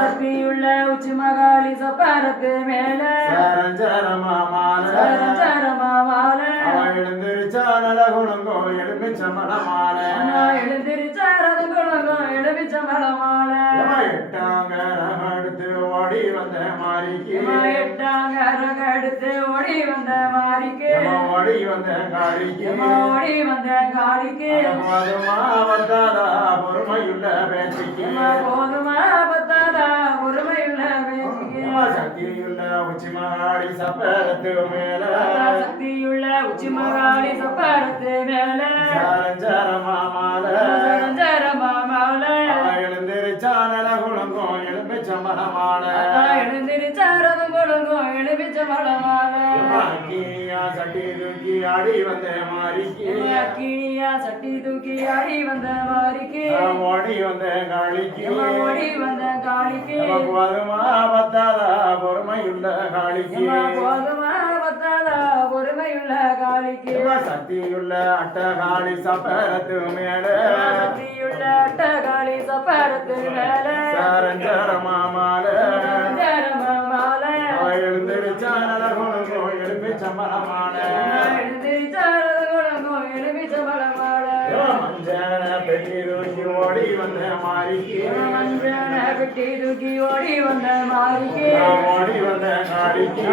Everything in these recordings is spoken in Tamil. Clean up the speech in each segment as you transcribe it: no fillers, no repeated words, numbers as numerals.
சக்தியுள்ள உச்சி மகாளி சப்பரத்து மேல எழுந்திருச்சான குணங்கோ எழுப்பிச்ச மலமால எட்டாங்க அடுத்து ஓடி வந்த மாறிக்கு ஓடி வந்த காளிக்கு வந்தாதா பொறுமையுள்ள பேச்சுக்கு சக்தியுள்ள உச்சி மகாளி சப்பரத்து மேல எழுந்திருச்சான குணங்கோ எழுப்பிச்ச மலமால சட்டி தூக்கி ஆடி வந்த மாறிக்கு ஓடி வந்த காளிக்கு போதுமா பத்தாதா பொறுமையுள்ள காளிக்கு சக்தியுள்ள அட்டகாளி சப்பரத்து மேல சரஞ்சரமாமால எழுந்திருச்சான குணங்கோ எழுப்பிச்ச மலமால பெட்டி தூக்கி ஓடி வந்த மாறிக்கு ஓடி வந்த காளிக்கு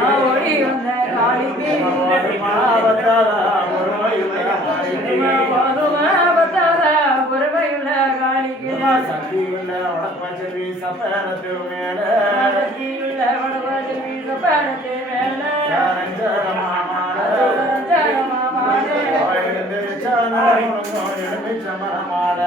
சக்தியுள்ள வடப்பச்சவி சப்பரத்து மேல எழுந்திருச்சான எழுப்பிச்ச மலமால